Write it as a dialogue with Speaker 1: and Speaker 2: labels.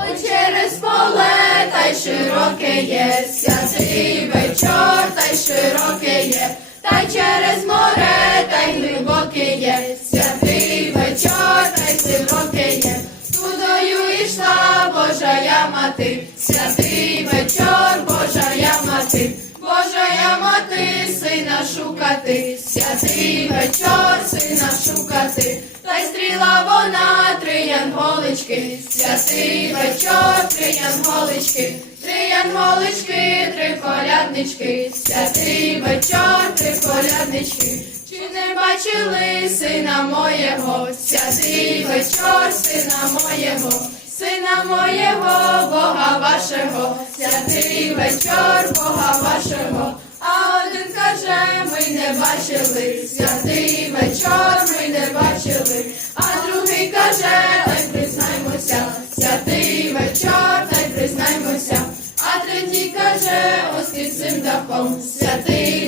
Speaker 1: Ой, через поле та й широке є, святий вечор та й широке є, та й через море та й глибоке є, святий вечор та й глибоке є. Тудою ішла Божая мати, святий вечор, Божая мати, Божая мати, сина шукати, святий вечор, сина шукати, та й стріла вона янголички, святий вечор, три янголички, три янголички, три коляднички, святий вечор, три коляднички. Чи не бачили сина моєго, святий вечор, сина моєго, сина моєго, Бога вашого, святий вечор, Бога вашого. А один каже, ми не бачили, святий вечор, ми не бачили, а другий каже, ось під цим дахом, святий